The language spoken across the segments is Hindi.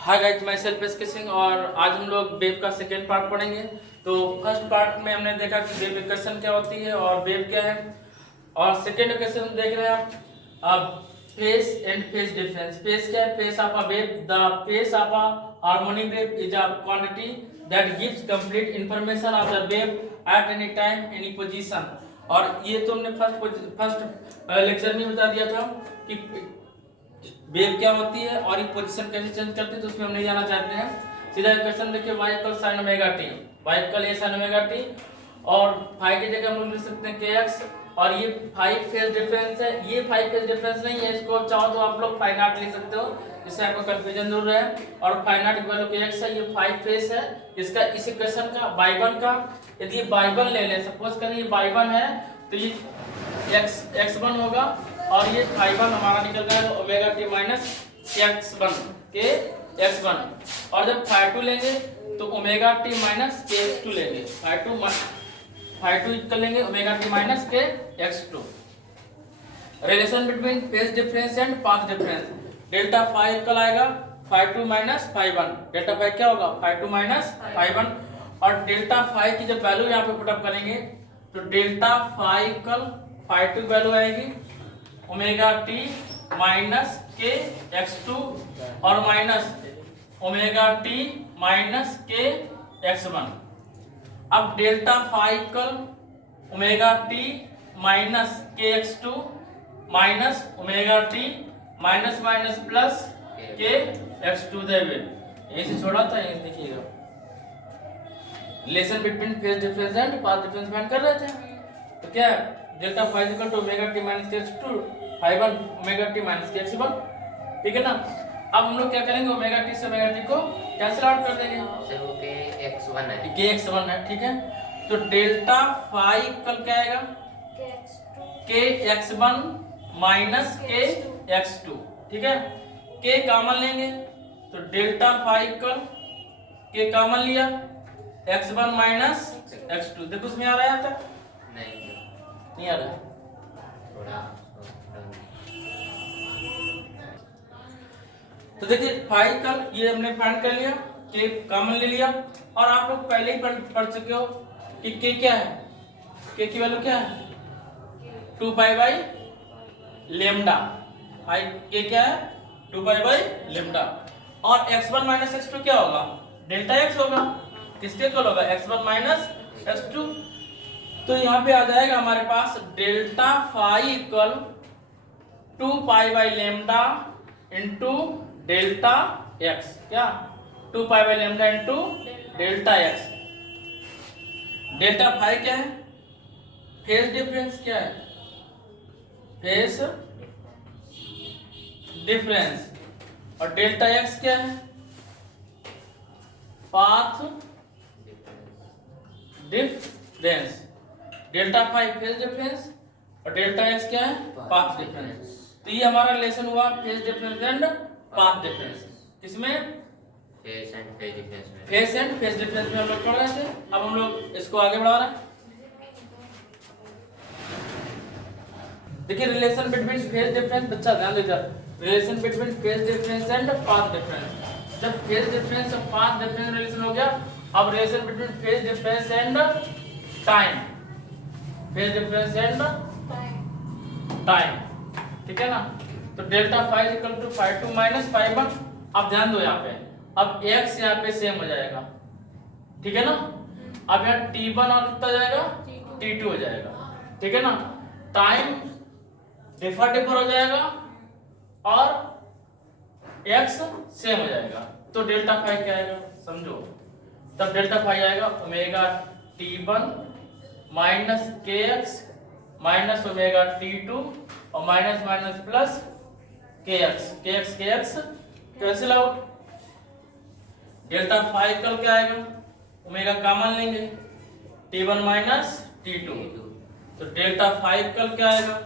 हाय गाइस, मैं सेल्फ स्केचिंग और आज हम लोग वेव का सेकेंड पार्ट पढ़ेंगे। तो फर्स्ट पार्ट में हमने देखा कि वेव इक्वेशन क्या होती है और वेव क्या है, और सेकेंड इक्वेशन देख रहे हैं आप face and phase difference. Face क्या है? Face of a wave, the face of a harmonic wave is a quantity that gives complete information of the wave at any time any position. और ये तो हमने फर्स्ट लेक्चर में बता दिया था कि वेव क्या होती है और ये पोजीशन कैसे चेंज करती है, तो उसमें हम नहीं जाना चाहते हैं। सीधा क्वेश्चन देखिए, y equal sin omega t, y equal a sin omega t, और फाई की जगह हम लोग लिख सकते हैं kx, और ये फाई फेज डिफरेंस है। ये फाई फेज डिफरेंस नहीं है, इसको चाहो तो आप लोग फाई नॉट लिख सकते हो, इससे आपको कंफ्यूजन दूर रहे। और phi not equal to kx है, ये फाई फेज है इसका, इस इक्वेशन का y1 का। यदि ये y1 ले लें, सपोज करें ये y1 है, तो ये x1 होगा, और ये फाई1 हमारा निकल गया ओमेगा टी माइनस x1 के x1। और जब फाई2 लेंगे तो omega t minus k x2 लेंगे, फाई2 इक्वल लेंगे omega t minus k x2। Relation between phase difference and path difference, delta phi equal आएगा phi two minus phi one. Delta phi क्या होगा? Phi two minus phi one. और डेल्टा फाई की जब वैल्यू यहाँ पे पुटअप करेंगे तो डेल्टा फाई इक्वल फाई2 वैल्यू आएगी omega t minus k x2 और minus omega t minus k x1। अब delta phi equal omega t minus k x2 minus omega t minus minus plus k x2 देवे। यही से छोड़ा था, यही देखिएगा relation between phase difference and path difference find कर रहे थे। तो क्या है? Delta phi equal to omega t minus k x2 फाई1 omega t minus k x1, ठीक है ना। अब हम लोग क्या करेंगे, ओमेगा टी से ओमेगा टी को कैंसिल आउट कर देंगे, सर वो के x1 है, के x1 है, ठीक है। तो डेल्टा फाई इक्वल क्या आएगा? के x1 माइनस के x2, ठीक है। के कॉमन लेंगे तो डेल्टा फाई इक्वल के कॉमन लिया x1 माइनस x2। देखो उसमें आ रहा है तक नहीं आ रहा है, थोड़ा तो देखिए फाई कल ये हमने फाइंड कर लिया, के कॉमन ले लिया। और आप लोग पहले ही पढ़ चुके हो कि के क्या है, के की वैल्यू क्या है? 2 पाई बाई लेमडा। फाई के क्या है? 2 पाई बाई लेमडा। और x1 माइनस x2 क्या होगा? डेल्टा x होगा। किसके इक्वल होगा? x1 minus x2। तो यहाँ पे आ जाएगा हमारे पास delta phi equal 2 pi by lambda into delta x। क्या? 2 pi by lambda into delta x। Delta phi क्या है? फेज डिफरेंस क्या है? Phase difference. और डेल्टा x क्या है? Path difference. Delta phi phase difference और डेल्टा x क्या है? Path difference. तो ये हमारा रिलेशन हुआ phase difference and path difference. किसमें? फेस एंड फेज डिफरेंस में। फेज एंड फेज डिफरेंस में हम लोग पढ़ रहे थे। अब हम लोग इसको आगे बढ़ा रहे हैं। देखिए रिलेशन बिटवीन फेज डिफरेंस, बच्चा ध्यान दो इधर, relation between phase difference and path difference. जब फेज डिफरेंस और पाथ डिफरेंस रिलेशन हो गया, अब relation between phase difference and time, phase difference and time, ठीक है ना। तो delta phi equal to phi two minus phi one. अब ध्यान दो यहाँ पे, अब x यहाँ पे सेम हो जाएगा, ठीक है ना। अब यहाँ t1 और कितना जाएगा? t2 हो जाएगा, ठीक है ना। टाइम डिफर हो जाएगा और x सेम हो जाएगा। तो डेल्टा फाई क्या आएगा समझो, तब डेल्टा फाई आएगा omega t1 minus kx minus omega t2 और minus minus plus kx cancel out. Delta phi कल क्या आएगा? ओमेगा कॉमन लेंगे, t1 माइनस t2, तो डेल्टा फाई कल क्या आएगा?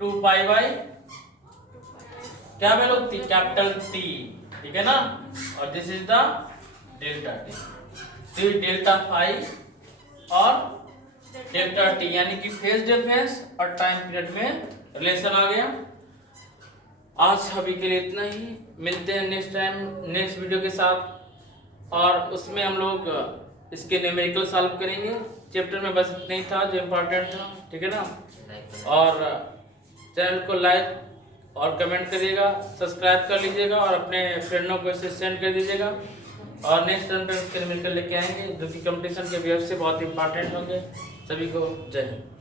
2 पाई बाई क्या वैल्यू थी? कैपिटल T, ठीक है ना। और this is the delta T. तो डेल्टा फाई और डेल्टा टी यानी कि फेज डिफरेंस और टाइम पीरियड में रिलेशन आ गया। आज अभी के लिए इतना ही, मिलते हैं नेक्स्ट टाइम नेक्स्ट वीडियो के साथ, और उसमें हम लोग इसके न्यूमेरिकल सॉल्व करेंगे। चैप्टर में बस इतना ही था जो इम्पोर्टेंट था, ठीक है ना। और चैनल को लाइक और कमेंट करिएगा, सब्सक्राइब कर लीजिएगा और अपने फ्रेंडों को इसे सेंड कर दीजिएगा। और नेक्स्ट टाइम पे इसके न्यूमेरिकल लेके आएंगे जो कि कंपटीशन के बेस से बहुत इंपॉर्टेंट होंगे। सभी को जय हिंद।